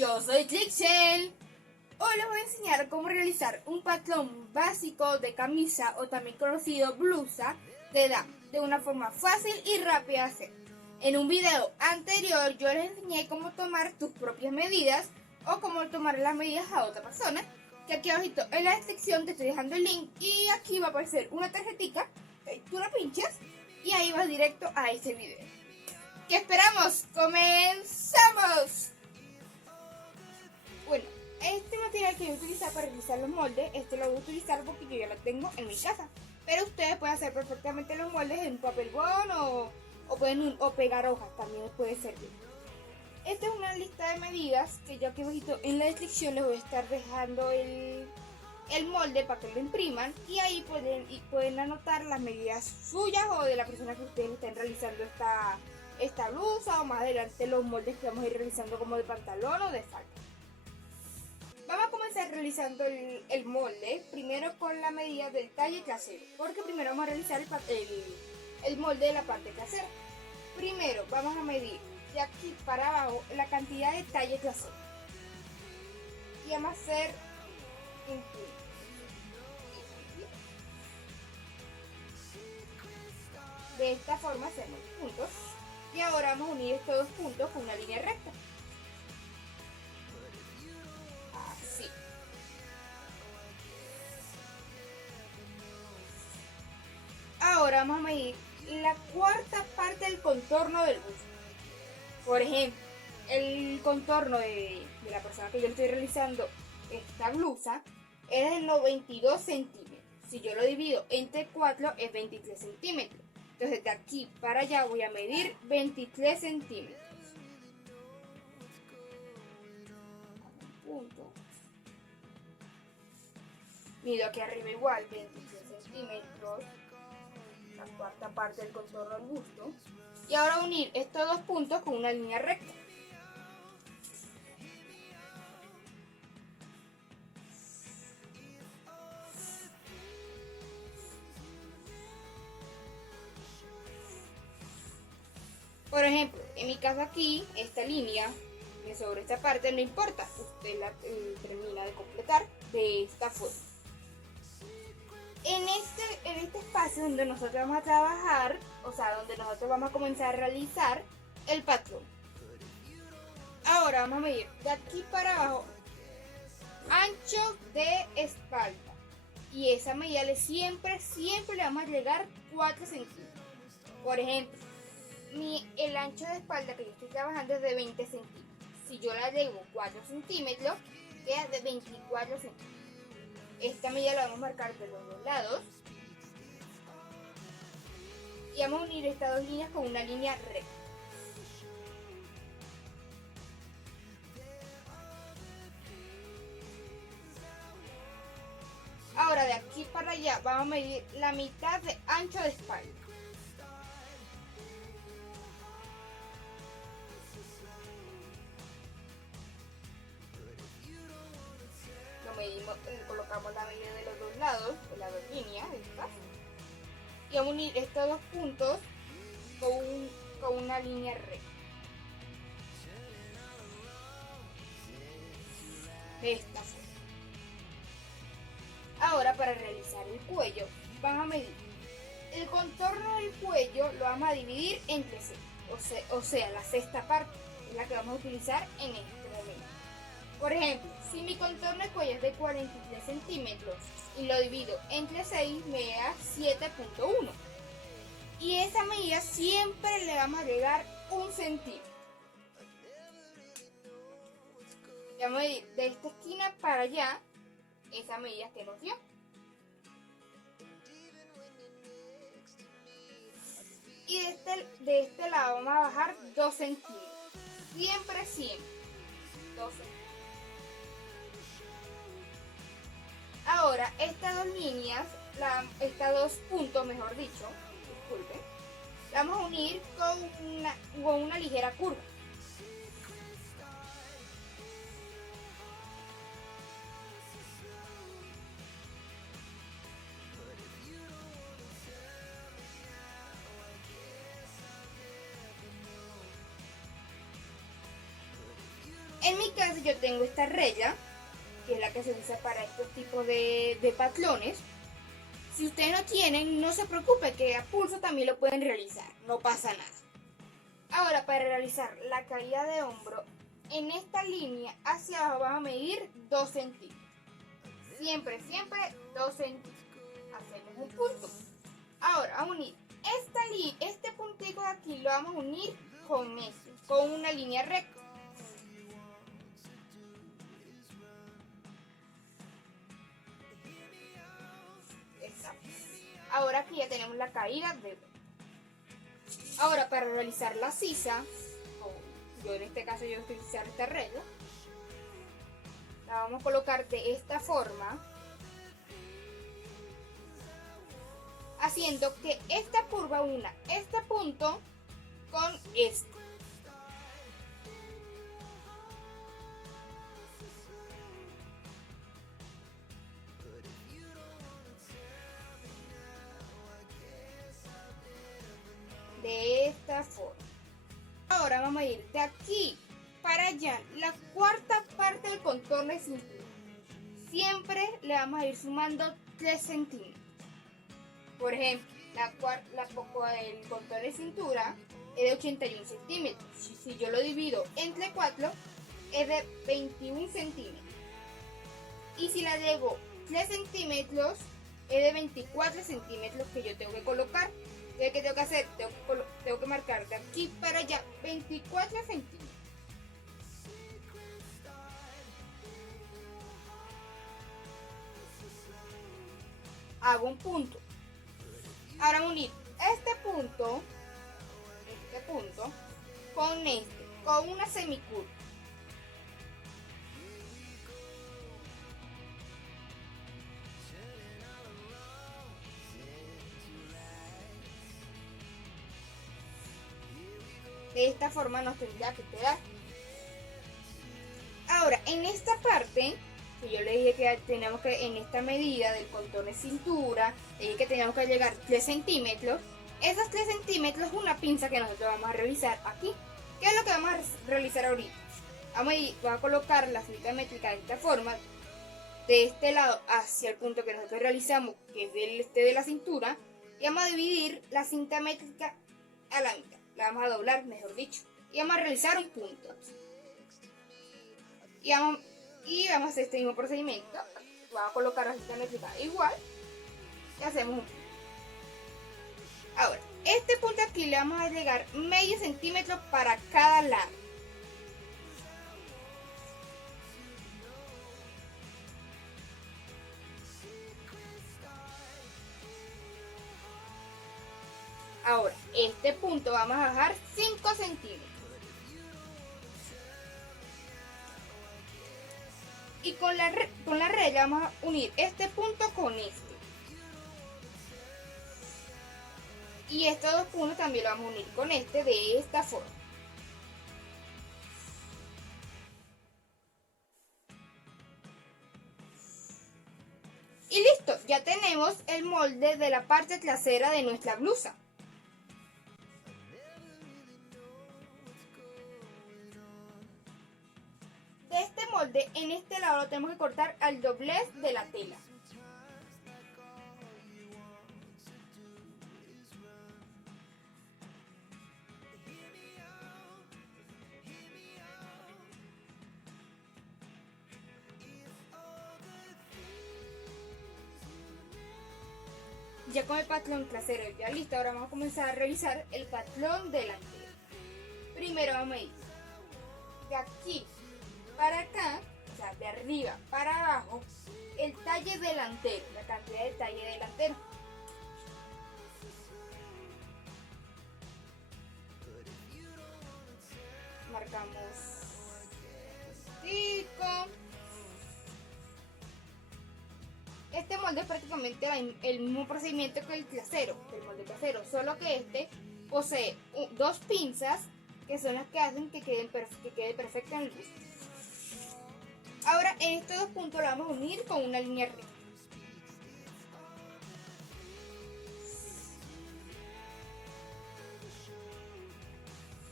Yo soy Clixel. Hoy les voy a enseñar cómo realizar un patrón básico de camisa o también conocido blusa de dama de una forma fácil y rápida de hacer. En un video anterior yo les enseñé cómo tomar tus propias medidas o cómo tomar las medidas a otra persona, que aquí abajito en la descripción te estoy dejando el link y aquí va a aparecer una tarjetita, tú la pinchas y ahí vas directo a ese video. ¿Qué esperamos? ¡Comenzamos! Bueno, este material que voy a utilizar para realizar los moldes, lo voy a utilizar porque yo ya lo tengo en mi casa. Pero ustedes pueden hacer perfectamente los moldes en papel bond o pegar hojas, también les puede servir. Esta es una lista de medidas que yo aquí abajito en la descripción les voy a estar dejando el molde para que lo impriman y ahí pueden anotar las medidas suyas o de la persona que ustedes estén realizando esta blusa, o más adelante los moldes que vamos a ir realizando como de pantalón o de falda. Vamos a comenzar realizando el molde, primero con la medida del talle trasero, porque primero vamos a realizar el molde de la parte trasera. Primero vamos a medir de aquí para abajo la cantidad de talle trasero y vamos a hacer un punto. De esta forma hacemos puntos y ahora vamos a unir estos dos puntos con una línea recta. Así. Ahora vamos a medir la cuarta parte del contorno del busto. Por ejemplo, el contorno de la persona que yo estoy realizando esta blusa es de 92 centímetros. Si yo lo divido entre 4 es 23 centímetros. Entonces de aquí para allá voy a medir 23 centímetros. Punto. Mido aquí arriba igual 23 centímetros. La cuarta parte del contorno del busto. Y ahora unir estos dos puntos con una línea recta. Por ejemplo, en mi caso aquí, esta línea de sobre esta parte no importa, usted la termina de completar de esta forma. En este espacio donde nosotros vamos a trabajar, o sea, donde nosotros vamos a comenzar a realizar el patrón. Ahora vamos a medir de aquí para abajo ancho de espalda. Y esa medida siempre le vamos a llegar 4 centímetros. Por ejemplo, el ancho de espalda que yo estoy trabajando es de 20 centímetros. Si yo la llevo 4 centímetros, queda de 24 centímetros. Esta medida la vamos a marcar de los dos lados. Y vamos a unir estas dos líneas con una línea recta. Ahora de aquí para allá vamos a medir la mitad de ancho de espalda. Lo medimos, colocamos la medida de los dos lados, de las dos líneas estas. Y vamos a unir estos dos puntos con una línea recta. De esta forma. Ahora para realizar el cuello, vamos a medir el contorno del cuello, lo vamos a dividir entre 6, o sea, la sexta parte es la que vamos a utilizar en este momento. Por ejemplo, si mi contorno del cuello es de 43 centímetros y lo divido entre 6, me da 7.1. Y esa medida siempre le vamos a agregar 1 centímetro. Y vamos a medir de esta esquina para allá esa medida que nos dio. Y de este lado vamos a bajar 2 centímetros. Siempre 2 centímetros. Ahora, estas dos líneas, estos dos puntos, mejor dicho, disculpen, la vamos a unir con una ligera curva. En mi caso yo tengo esta raya, que es la que se usa para estos tipos de patrones. Si ustedes no tienen, no se preocupe, que a pulso también lo pueden realizar, no pasa nada. Ahora, para realizar la caída de hombro, en esta línea hacia abajo vamos a medir 2 centímetros. Siempre 2 centímetros. Hacemos un punto. Ahora, vamos a unir este puntico de aquí, lo vamos a unir con una línea recta. Exacto. Ahora que ya tenemos la caída de... Ahora, para realizar la sisa, yo en este caso yo voy a utilizar esta regla, la vamos a colocar de esta forma, haciendo que esta curva una este punto con este. De esta forma. Ahora vamos a ir de aquí para allá, la cuarta parte del contorno de cintura. Siempre le vamos a ir sumando 3 centímetros. Por ejemplo, el contorno de cintura es de 81 centímetros. Si yo lo divido entre 4, es de 21 centímetros. Y si la llevo 3 centímetros, es de 24 centímetros que yo tengo que colocar. Entonces, ¿qué tengo que hacer? Tengo que marcar de aquí para allá 24 centímetros. Hago un punto. Ahora unir este punto con una semicurva. De esta forma nos tendría que quedar. Ahora, en esta parte, que yo le dije que tenemos que, en esta medida del contorno de cintura, le dije que teníamos que llegar 3 centímetros. Esos 3 centímetros es una pinza que nosotros vamos a realizar aquí. ¿Qué es lo que vamos a realizar ahorita? Vamos a colocar la cinta métrica de esta forma, de este lado hacia el punto que nosotros realizamos, que es del de la cintura, y vamos a dividir la cinta métrica a la mitad. La vamos a doblar, mejor dicho, y vamos a realizar un punto. Y vamos a hacer este mismo procedimiento. Vamos a colocar la cinta métrica igual y hacemos un punto. Ahora, este punto aquí le vamos a llegar medio centímetro para cada lado. Ahora, este punto vamos a bajar 5 centímetros. Y con la regla vamos a unir este punto con este. Y estos dos puntos también lo vamos a unir con este de esta forma. Y listo, ya tenemos el molde de la parte trasera de nuestra blusa. De este molde, en este lado lo tenemos que cortar al doblez de la tela. Ya con el patrón trasero ya listo, ahora vamos a comenzar a realizar el patrón delantero. Primero vamos a ir de aquí para acá, o sea, de arriba para abajo, el talle delantero, la cantidad de talle delantero. Marcamos pico. Este molde es prácticamente el mismo procedimiento que el trasero, el molde trasero, solo que este posee dos pinzas que son las que hacen que quede perfecta en el busto. Ahora en estos dos puntos lo vamos a unir con una línea recta.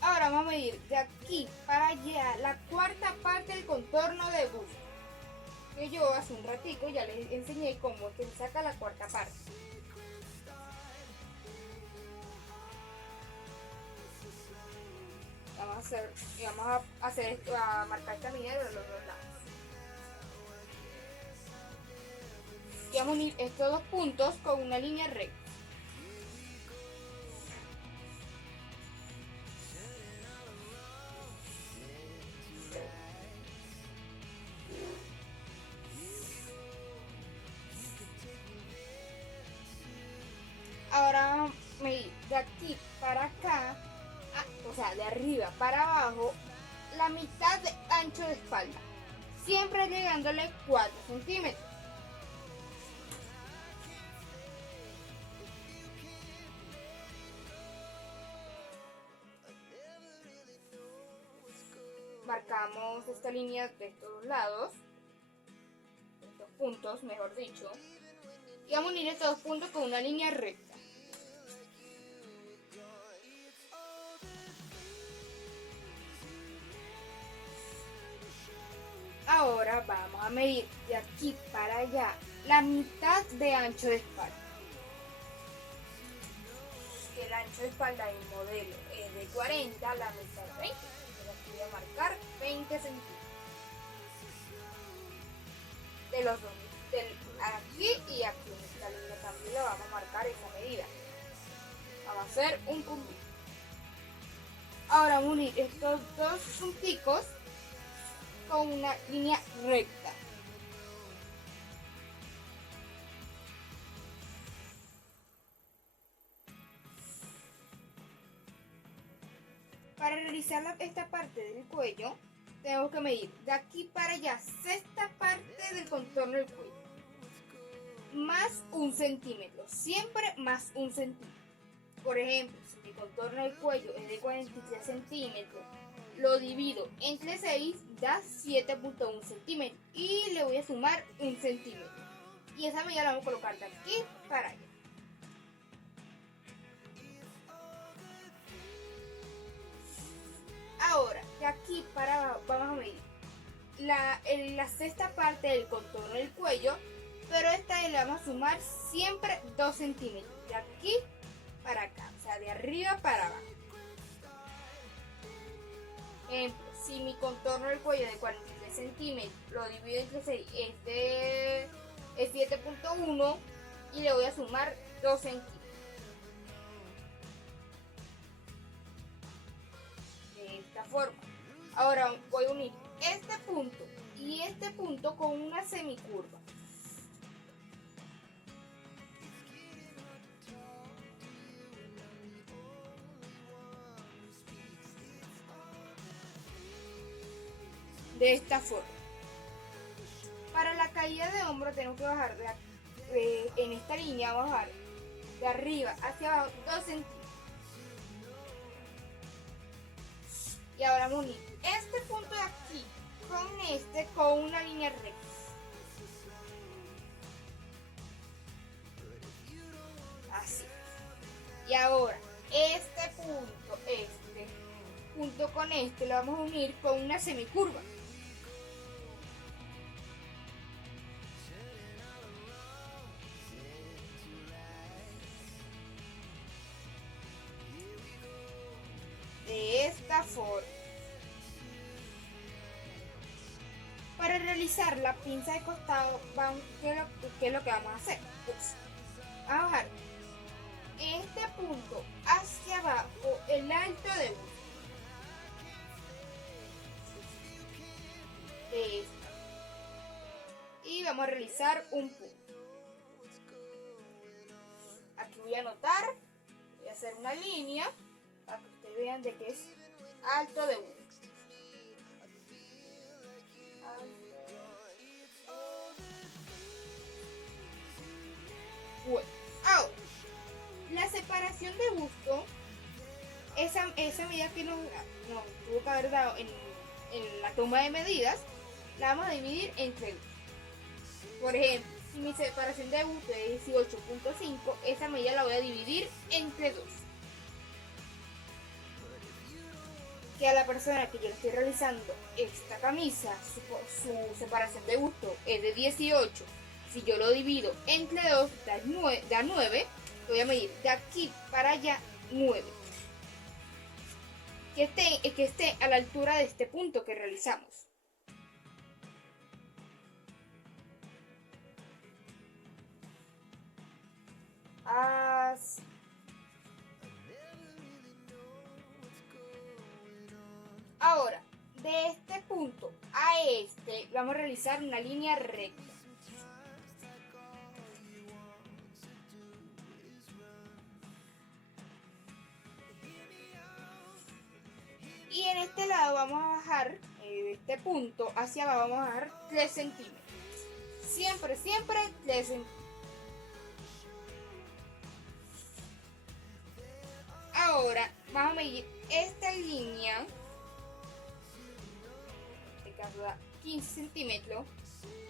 Ahora vamos a medir de aquí para allá la cuarta parte del contorno de busto. Que yo hace un ratico ya les enseñé cómo es que se saca la cuarta parte. Vamos a marcar esta línea de los dos lados. Y vamos a unir estos dos puntos con una línea recta. Ahora vamos a medir de aquí para acá, o sea, de arriba para abajo, la mitad de ancho de espalda, siempre llegándole 4 centímetros. Marcamos esta línea de estos dos lados, estos puntos, mejor dicho, y vamos a unir estos dos puntos con una línea recta. Ahora vamos a medir de aquí para allá la mitad de ancho de espalda. El ancho de espalda del modelo es de 40, la mitad 20. Aquí voy a marcar 20 centímetros. De los dos, aquí y aquí en esta línea también le vamos a marcar esa medida. Vamos a hacer un puntito. Ahora vamos a unir estos dos punticos con una línea recta. Para realizar esta parte del cuello, tenemos que medir de aquí para allá, sexta parte del contorno del cuello, más 1 centímetro, siempre más 1 centímetro. Por ejemplo, si mi contorno del cuello es de 43 centímetros, lo divido entre 6, da 7.1 centímetros y le voy a sumar 1 centímetro. Y esa medida la vamos a colocar de aquí para allá. Ahora, de aquí para abajo vamos a medir la sexta parte del contorno del cuello, pero esta le vamos a sumar siempre 2 centímetros, de aquí para acá, o sea, de arriba para abajo. Ejemplo, si mi contorno del cuello es de 43 centímetros, lo divido entre 6, es 7.1 y le voy a sumar 2 centímetros. De esta forma. Ahora voy a unir este punto y este punto con una semicurva. De esta forma. Para la caída de hombro tenemos que bajar en esta línea, vamos a bajar de arriba hacia abajo 2 centímetros. Y ahora vamos a unir este punto de aquí con una línea recta. Así. Y ahora este punto con este lo vamos a unir con una semicurva. De esta forma. Para realizar la pinza de costado, ¿qué es lo que vamos a hacer? Pues, vamos a bajar este punto hacia abajo, el alto de busto. De esta. Y vamos a realizar un punto. Aquí voy a anotar, voy a hacer una línea para que ustedes vean de que es alto de busto. Bueno, ahora, la separación de busto, esa medida que nos tuvo que haber dado en la toma de medidas, la vamos a dividir entre dos. Por ejemplo, si mi separación de busto es 18.5, esa medida la voy a dividir entre 2. que a la persona que yo le estoy realizando esta camisa, su separación de busto es de 18, si yo lo divido entre 2 da 9, voy a medir de aquí para allá 9. Que esté a la altura de este punto que realizamos. Así. Ahora, de este punto a este vamos a realizar una línea recta. Y en este lado vamos a bajar, de este punto hacia abajo vamos a bajar 3 centímetros. Siempre 3 centímetros. Ahora vamos a medir esta línea, en este caso da 15 centímetros.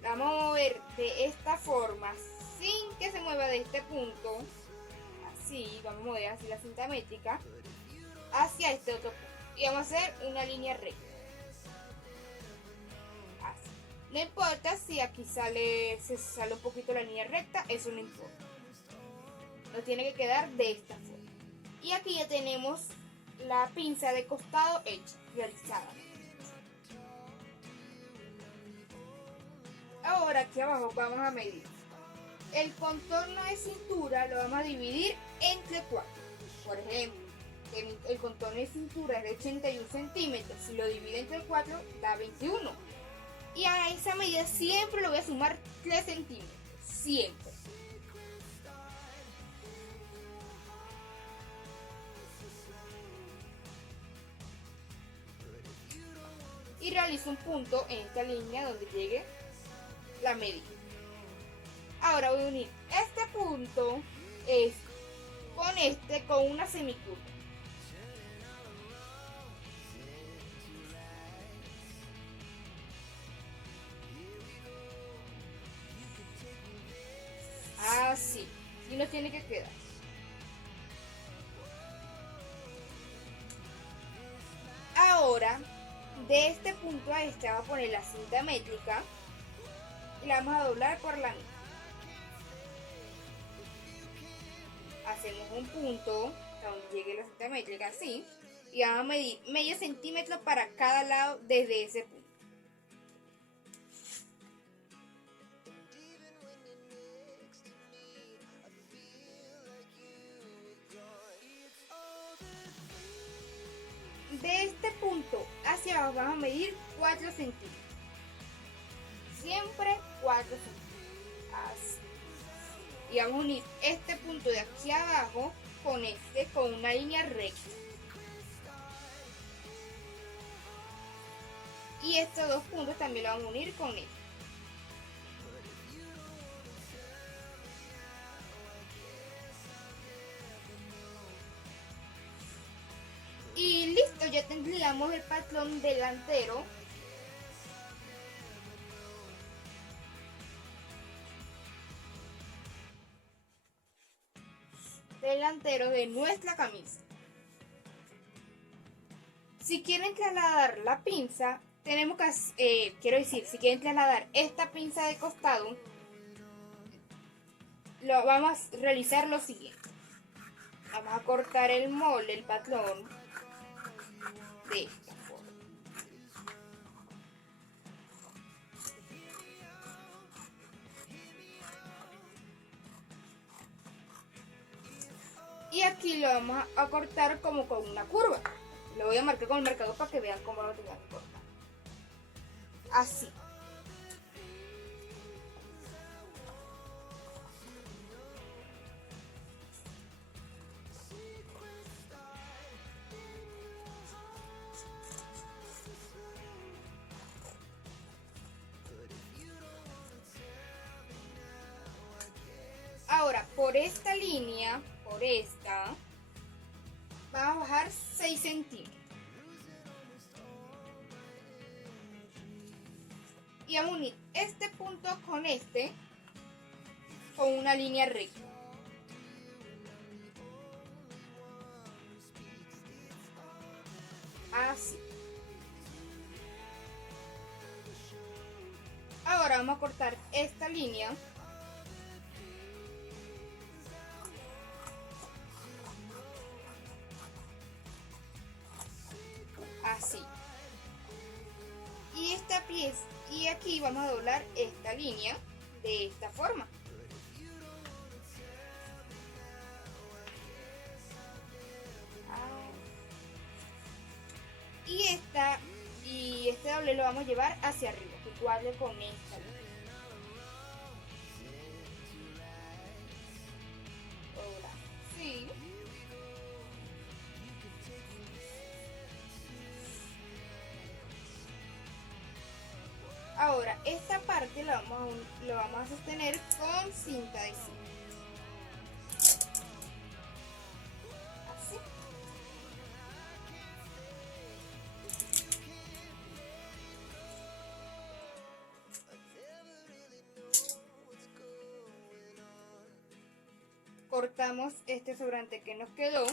La vamos a mover de esta forma sin que se mueva de este punto. Así, vamos a mover así la cinta métrica hacia este otro punto. Y vamos a hacer una línea recta. Así. No importa si aquí se sale un poquito la línea recta, eso no importa. Nos tiene que quedar de esta forma. Y aquí ya tenemos la pinza de costado hecha, realizada. Ahora aquí abajo vamos a medir. El contorno de cintura lo vamos a dividir entre 4. Por ejemplo, el contorno de cintura es de 81 centímetros. Si lo divido entre 4 da 21. Y a esa medida siempre le voy a sumar 3 centímetros. Siempre. Y realizo un punto en esta línea donde llegue la medida. Ahora voy a unir este punto con una semicurva. Así, y nos tiene que quedar. Ahora, de este punto a este vamos a poner la cinta métrica y la vamos a doblar por la mitad. Hacemos un punto hasta donde llegue la cinta métrica, así, y vamos a medir medio centímetro para cada lado desde ese punto. De este punto hacia abajo vamos a medir 4 centímetros. Siempre 4 centímetros. Así. Y vamos a unir este punto de aquí abajo con una línea recta. Y estos dos puntos también los vamos a unir con este. Y listo, ya tendríamos el patrón delantero. De nuestra camisa. Si quieren trasladar la pinza, tenemos que, si quieren trasladar esta pinza de costado, vamos a realizar lo siguiente. Vamos a cortar el molde, el patrón, de esta forma. Y aquí lo vamos a cortar como con una curva. Lo voy a marcar con el marcador para que vean cómo lo tengan que cortar. Así. Ahora, por esta línea, vamos a bajar 6 centímetros. Y vamos a unir este punto con una línea recta. así. Ahora vamos a cortar esta línea. Así. Y esta pieza, y aquí vamos a doblar esta línea de esta forma. Y este doble lo vamos a llevar hacia arriba, que cuadre con esta línea. Ahora, sí. Ahora, esta parte lo vamos a sostener con cinta adhesiva. Así. Cortamos este sobrante que nos quedó.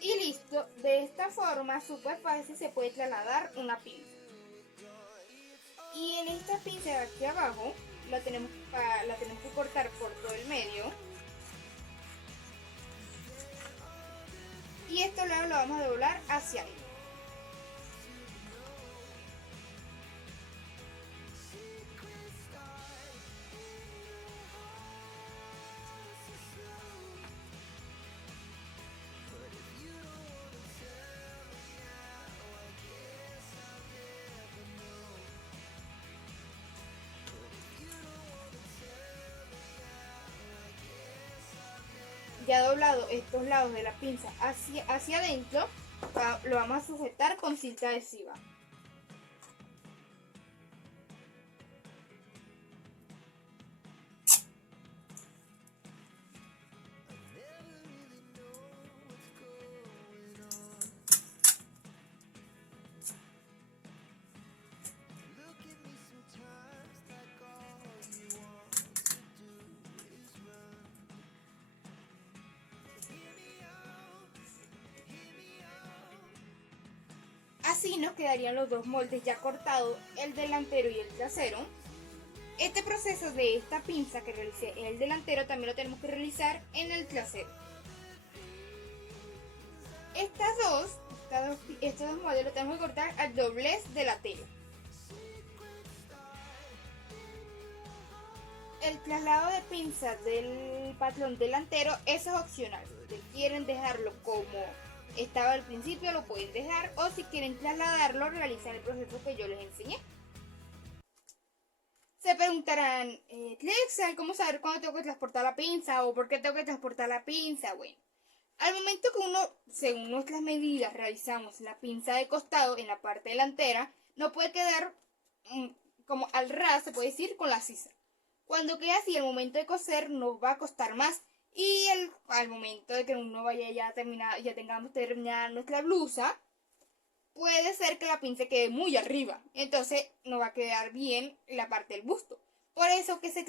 Y listo. De esta forma, súper fácil, se puede trasladar una pinza. Y en esta pinza de aquí abajo la tenemos que cortar por todo el medio. Y esto luego lo vamos a doblar hacia ahí. Ya doblado estos lados de la pinza hacia adentro, lo vamos a sujetar con cinta adhesiva. Así nos quedarían los dos moldes ya cortados, el delantero y el trasero. Este proceso de esta pinza que realicé en el delantero también lo tenemos que realizar en el trasero. Estos dos moldes los tenemos que cortar al doblez de la tela. El traslado de pinza del patrón delantero es opcional. Si quieren dejarlo como estaba al principio, lo pueden dejar, o si quieren trasladarlo, realizan el proceso que yo les enseñé. Se preguntarán, Clexan, ¿cómo saber cuándo tengo que transportar la pinza? ¿O por qué tengo que transportar la pinza? Bueno, al momento que según nuestras medidas, realizamos la pinza de costado en la parte delantera, no puede quedar como al ras, se puede decir, con la sisa. Cuando quede así, al momento de coser, nos va a costar más. Y al momento de que uno vaya ya tengamos terminada nuestra blusa, puede ser que la pinza quede muy arriba. Entonces no va a quedar bien la parte del busto. Por eso que se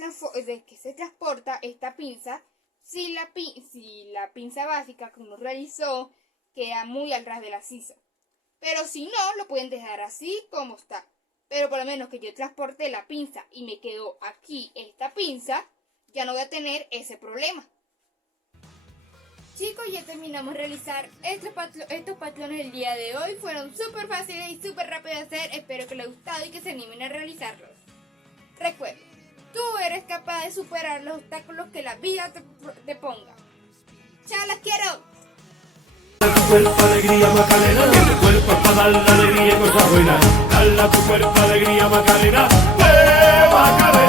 transporta esta pinza si la pinza básica que uno realizó queda muy al ras de la sisa. Pero si no, lo pueden dejar así como está. Pero por lo menos que yo transporte la pinza y me quedó aquí esta pinza, ya no voy a tener ese problema. Chicos, ya terminamos de realizar estos patrones del día de hoy. Fueron súper fáciles y súper rápidos de hacer. Espero que les haya gustado y que se animen a realizarlos. Recuerden, tú eres capaz de superar los obstáculos que la vida te ponga. ¡Chao, las quiero! Tu cuerpo alegría Macarena, el cuerpo es para dar la alegría y cosas buenas. Dale a tu cuerpo alegría Macarena, Macarena.